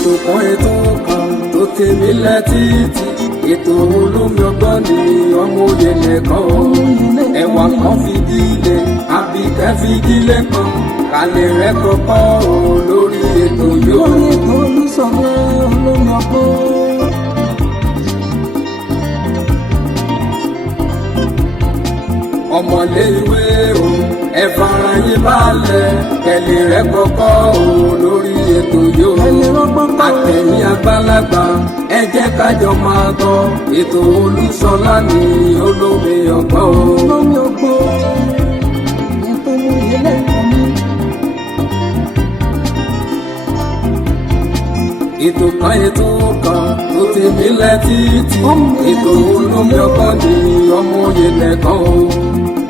ètò kan tó tèmi létí ètò olómi ọgbọ́n ni ọmọ òye nìkan o ẹwà kan fìdílé àbíkẹ́ fìdílé kan kálẹ̀ rẹ̀ kọ́kọ́ o lórí ètò yóò. lórí ètò Olúṣọlá olómi ọgbọ́n. ọmọlé ìwé o ẹ fara yín balẹ̀ kẹlẹ̀ rẹ̀ kọ́kọ́ o lórí ètò yóò. àtẹ̀yìn àgbàlagbà ẹ jẹ́ kájọ máa gbọ́ ètò Olúṣọlá ní olómi ọgbọ́n o. olómi ọgbọ́n ètò ìyẹlẹ ìkànnì. ètò kan tó tèmi létí ètò olómi ọgbọ́n ní ọmọ òye nìkan o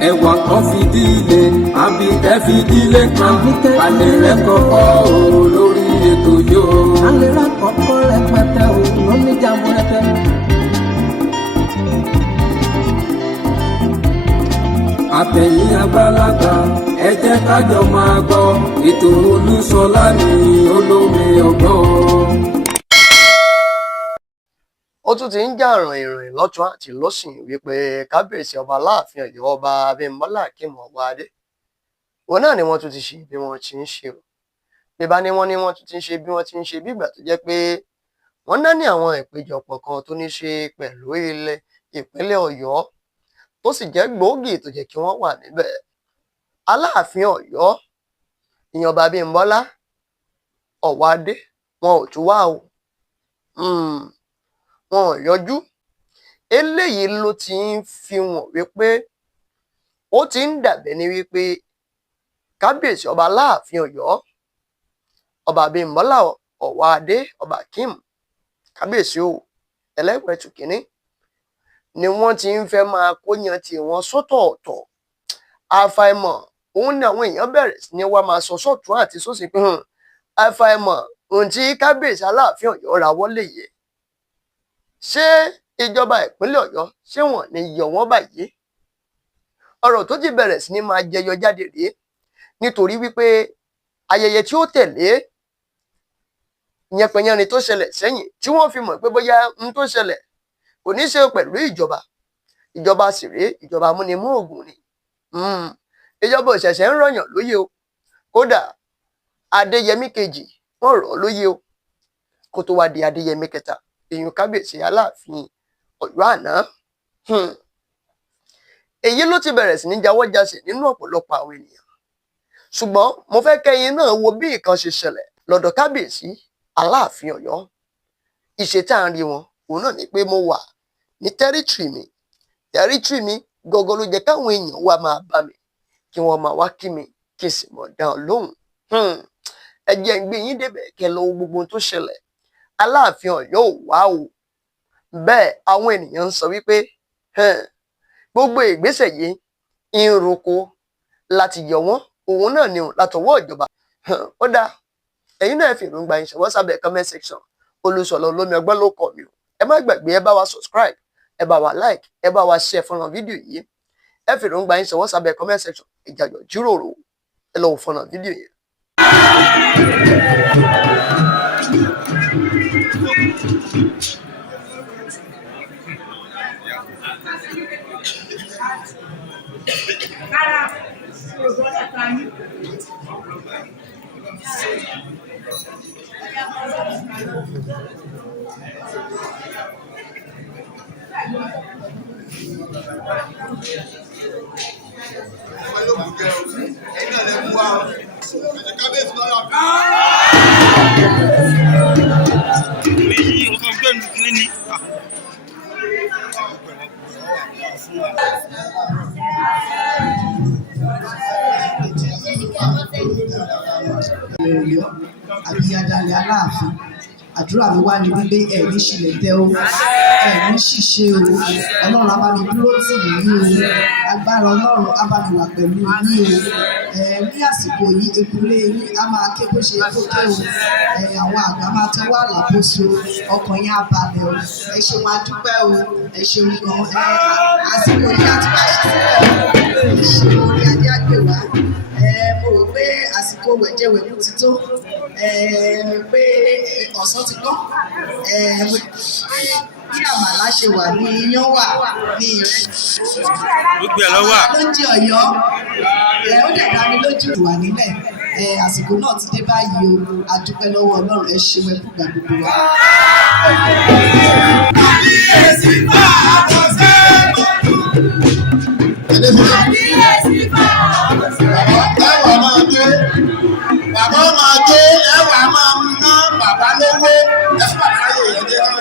ẹwà kan fìdílé àbíkẹ́ fìdílé kan alẹ́ rẹ̀ kọ́kọ́ o lórí ètò yóò. alẹ́ rẹ̀ kọ́kọ́ rẹpẹtẹ o lóní jàmbó rẹpẹ. àtẹ̀yìn àgbàlagbà ẹ jẹ́ kájọ máa gbọ́ ètò Olúṣọlá ní olómi ọgbọ́n. ó tún ti ń jà ràn-ìrìn lọ́tún àti lọ́sìn wípé kábíyèsí ọba aláàfin Ọ̀yọ́ ọba Abímbọ́lá Akeem Ọwáadé òun náà ni wọ́n tún ti ṣe bí wọ́n ti ń ṣe o bí bá ní wọ́n tún ti ń ṣe bí wọ́n ti ń ṣe bí ìgbà tó jẹ́ pé wọ́n náà ní àwọn ìpéjọpọ̀ kan tó ní ṣe pẹ̀lú ìpínlẹ̀ Ọ̀yọ́ tó sì jẹ́ gbòógì tó jẹ́ kí wọ́n wà níbẹ̀ aláàfin Ọ̀yọ́ ìyẹn ọba Abímbọ́lá Ọwáadé wọn ò tún wá o wọn ò yọjú eléyìí ló ti ń fi hàn wípé ó ti ń dàbẹ̀ ní wípé kábíyèsí ọba aláàfin Ọ̀yọ́ ọba Abímbọ́lá Ọwáadé ọba Akeem kábíyèsí o Ẹlẹ́gbẹ̀tù kínní ni wọ́n ti ń fẹ́ máa kóyan tí wọ́n sọ́tọ̀ọ̀tọ̀ àfàìmọ̀ òun ni àwọn èèyàn bẹ̀rẹ̀ sí ni wá máa sọ sọ́tún àti sósì pé àfàìmọ̀ ohun tí kábíyèsí aláàfin Ọ̀yọ́ ra wọlé yẹ ṣé ìjọba ìpínlẹ̀ Ọ̀yọ́ ṣé wọ́n ní yọ wọ́n báyìí ọ̀rọ̀ tó ti bẹ̀rẹ̀ sí ni máa jẹyọ jáde rèé nítorí wípé ayẹyẹ tí ó tẹ̀lé yẹpẹyẹrin tó ṣẹlẹ̀ sẹ́yìn tí wọ́n fi mọ̀ pé bóyá n tó ṣẹlẹ̀ kò ní ṣe pẹ̀lú ìjọba sì rèé ìjọba amúnimóògùn ni ìjọba òṣẹ̀ṣẹ̀ ń rọ̀yàn lóyè o kódà Adéyẹmí kejì wọ́n rọ̀ lóyè o kó tó wá di Adéyẹmí kẹta èèyàn kábíyèsí aláàfin Ọ̀yọ́ àná èyí ló ti bẹ̀rẹ̀ sí ní jáwọ́jàsẹ̀ nínú ọ̀pọ̀lọpọ̀ àwọn ènìyàn ṣùgbọ́n mo fẹ́ kẹ́yin náà wo bí nǹkan ṣe ṣẹlẹ̀ lọ́dọ̀ kábíyèsí aláàfin Ọ̀yọ́ ìṣe tá à ń rí wọn òun náà ni pé mo wà ní tẹ́rítírì mi gọ́gọ́ ló jẹ́ káwọn èèyàn wá máa bá mi kí wọ́n máa wá kí mi kí n sì mọ̀ dáhùn lóhùn ẹ jẹ́ ń gbé yín débẹ̀ kẹ́ lọ wo gbogbo tó ṣẹlẹ̀ aláàfin Ọ̀yọ́ ò wá o bẹ́ẹ̀ àwọn ènìyàn ń sọ wípé gbogbo ìgbésẹ̀ yìí ń roko láti yọ wọ́n òun náà ni látọwọ́ ìjọba ó dáa ẹ̀yin náà fi èròǹgbà yín ṣọwọ́ sábẹ́ comment section Olúṣọlá olómi ọgbọ́n ló kọ mi o ẹ má gbàgbé ẹ bá wa subscribe ẹ bá wa like ẹ bá wa share fọ́nrán fídíò yìí ẹ fi èròǹgbà yín ṣọwọ́ sábẹ́ comment section ìjàjọ jíròrò ẹ lọ wò fọ́nrán fídíò yẹn. àti adarí aláàfin àdúrà mi wá ní wípé ẹ̀rí ṣílẹ̀ tẹ́ o ẹ̀rí ṣíṣe o ọlọ́run á bá mi dúró tì yín o agbára ọlọ́run á bá mi wà pẹ̀lú yín o ní àsìkò yìí ekulé yín á máa ké bó ṣe kó ké o àwọn àgbà máa tọwọ́ àlàbóso ọkàn yín á balẹ̀ o ẹ ṣeun a dúpẹ́ o ẹ ṣeun gan àsìkò yìí àti báyìí sílẹ̀ ẹ ṣeun orí adé àgbè wá mo rò pé àsìkò wẹ̀jẹ̀wẹ̀mú ti tó pé ọ̀sán ti kọ́ bí àmàlà ṣe wà ní iyán wà ní ìrìn lójú Ọ̀yọ́ ó dẹ̀ dá mi lójú wà nílẹ̀ àsìkò náà ti dé báyìí o a dúpẹ́ lọ́wọ́ Ọlọ́run ẹ ṣe wẹ́pù gbà gbogbo wa. Kábíyèsí bá a bọ̀ sẹ́yìn. Kábíyèsí bá a bọ̀ sẹ́yìn. Bàbá máa dé bàbá máa dé ẹwà máa ná bàbá lówó ẹ fún bàbá yóò yẹ dé náà.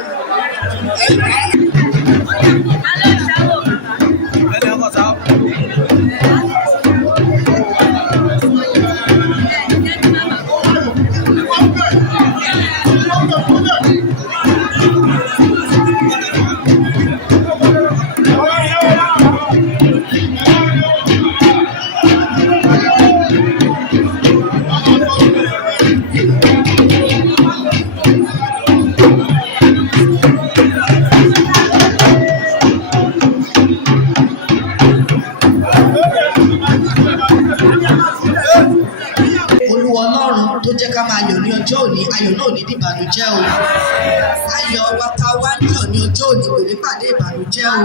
Ká máa yọ̀ ní ọjọ́ òní, ayọ̀ náà ò ní dìbànújẹ́ o. Ayọ̀ wa ta wá ń yọ̀ ní ọjọ́ òní kò ní pàdé ìbànújẹ́ o.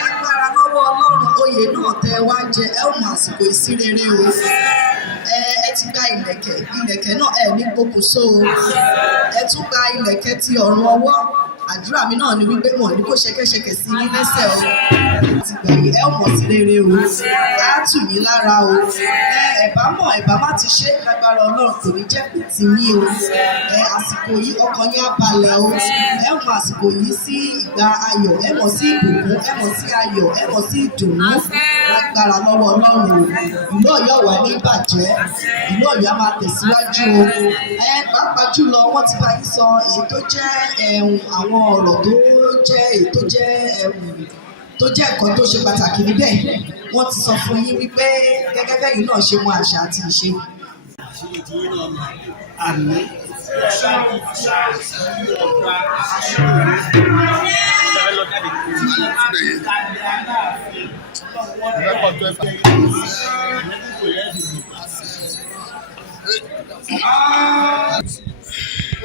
Lágbára lọ́wọ́ Ọlọ́run oyè náà tẹ wá jẹ ẹ ò mọ àsìkò ìsírere o. Ẹ ti gba ìlẹ̀kẹ̀ náà ẹ ní gbókùnso o. Ẹ tún gba ìlẹ̀kẹ̀ ti ọ̀run ọwọ́. Àdúrà mi náà ni wípé wọn ò ní kó ṣẹ̀kẹ̀ṣẹ̀kẹ̀ sí yín lẹ́sẹ̀ o. Ti gbẹ̀yìn ẹ ò mọ̀ sí rere o. Á tù yín lára o. Ẹ̀bá mọ̀ ẹ̀bá má ti ṣe lágbára Ọlọ́run kò ní jẹ́ pé ti yín o. Àsìkò yìí ọkàn yín á balẹ̀ o. Ẹ mọ̀ àsìkò yìí sí ìgbà ayọ̀, ẹ mọ̀ sí ìbùkún, ẹ mọ̀ sí ayọ̀, ẹ mọ̀ sí ìdùnnú lágbára lọ́wọ́ Ọlọ́run o. Ìlú Ọ̀yọ́ wà ní ìbàjẹ́, ìlú Ọ̀yọ́ á máa tẹ̀síwájú o. Pàápàá jùlọ wọ́n ti bá yín sọ èyí tó jẹ́ àwọn ọ̀rọ̀ tó jẹ́ èyí tó jẹ́ nǹkan tó ṣe pàtàkì níbẹ̀. Wọ́n ti sọ fún yín wípé gẹ́gẹ́ bẹ́yìn náà ṣe mọ àṣà àti ìṣe. Àmín.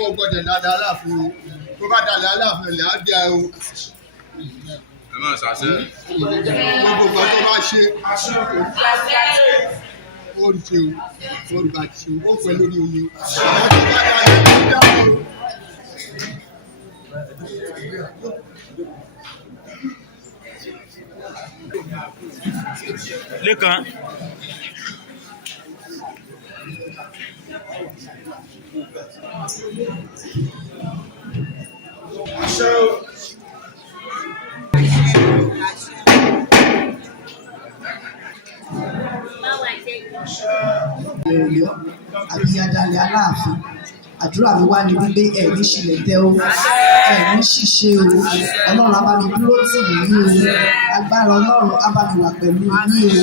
Ó gbọ́dọ̀ dáadáa láàfin o. Bó bá dáadáa láàfin ilẹ̀ á bí o. Ẹ máa ṣàṣẹ. Gbogbo nǹkan tó bá ṣe. Ó rí ṣe o. Ó rí bá ṣe o. Ó pẹ́ lórí omi. Lékan. Ọ̀yọ́ àbí adalẹ̀ Aláàfin àdúrà mi wá ní wípé ẹ ní ṣílẹ̀ tẹ́ o ẹ ní ṣìṣe o Ọlọ́run á bá mi dúró tì yín o agbára Ọlọ́run á bá mi wà pẹ̀lú yín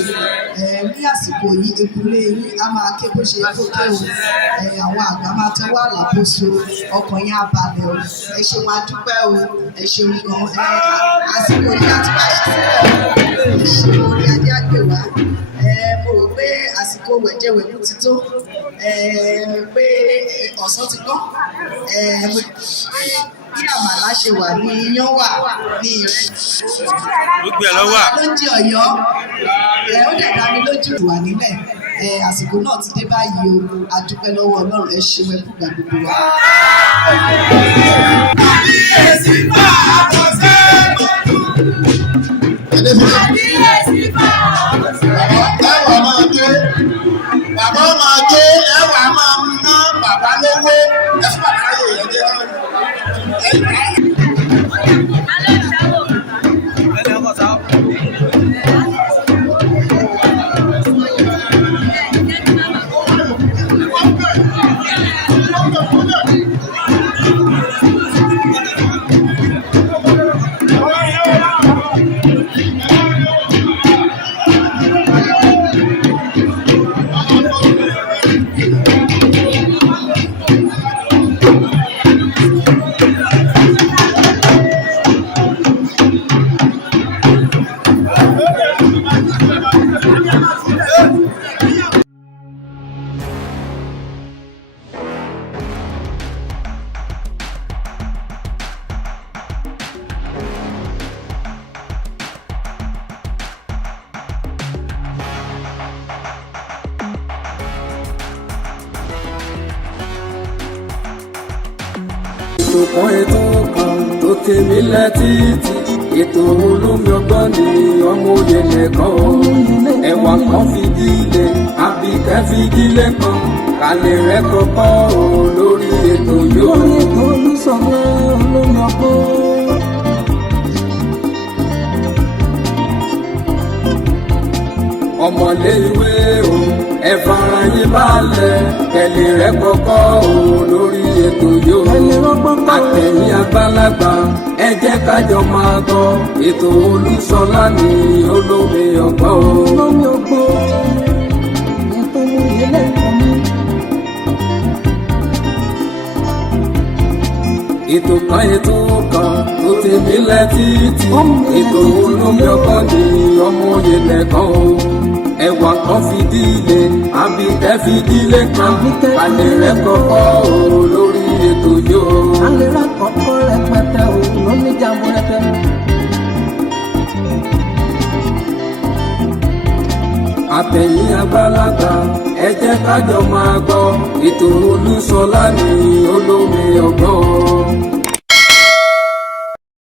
o ní àsìkò yìí ekulé yín á máa ké bó ṣe kó ké o àwọn àgbà máa tẹ́ wà lábóso ọkàn yín á balẹ̀ o ẹ ṣeun a dúpẹ́ o ẹ ṣeun gan àsìkò yìí àti báyìí sílẹ̀ ẹ ṣeun orí adé àgbè wá mo rò pé àsìkò wẹ̀jẹ̀wẹ̀mú ti tó pé ọ̀sán ti kọ́ bí àmàlà ṣe wà ní iyán wà ní ìrìn lójú Ọ̀yọ́ ó dẹ̀ dá mi lójú wà nílẹ̀ àsìkò náà ti dé báyìí o a dúpẹ́ lọ́wọ́ Ọlọ́run ẹ ṣe wẹ́pù gbà gbogbo wa. Kábíyèsí bá a bọ̀ sẹ́yìn. Kábíyèsí bá a bọ̀ sẹ́yìn. Bàbá máa dé bàbá máa dé ẹwà máa ná bàbá lówó ẹ fún bàbá yóò yẹ dé náà. ètò kan tó tèmi létí ètò olómi ọgbọ́n ni ọmọ òye nìkan o ẹwà kan fìdílé Àbíkẹ́ fìdílé kan kalẹ̀ rẹ̀ kọ́kọ́ o lórí ètò yóò. lórí ètò Olúṣọlá olómi ọgbọ́n. ọmọlé ìwé o ẹ fara yín balẹ̀ kẹlẹ̀ rẹ̀ kọ́kọ́ o lórí ètò yóò. àtẹ̀yìn àgbàlagbà ẹ jẹ́ kájọ máa gbọ́ ètò Olúṣọlá ní olómi ọgbọ́n o. olómi ọgbọ́n ètò ìyẹlẹ ìkànnì. ètò kan tó tèmi létí ètò olómi ọgbọ́n ní ọmọ òye nìkan o ẹwà kan fìdílé Àbíkẹ́ fìdílé kan kalẹ̀ rẹ̀ kọ́kọ́ o lórí ètò yóò. kalẹ̀ rẹ̀ kọ́kọ́ rẹpẹtẹ o lóní jàmbó rẹpẹ. àtẹ̀yìn àgbàlagbà ẹ jẹ́ kájọ máa gbọ́ ètò Olúṣọlá ní olómi ọgbọ́n.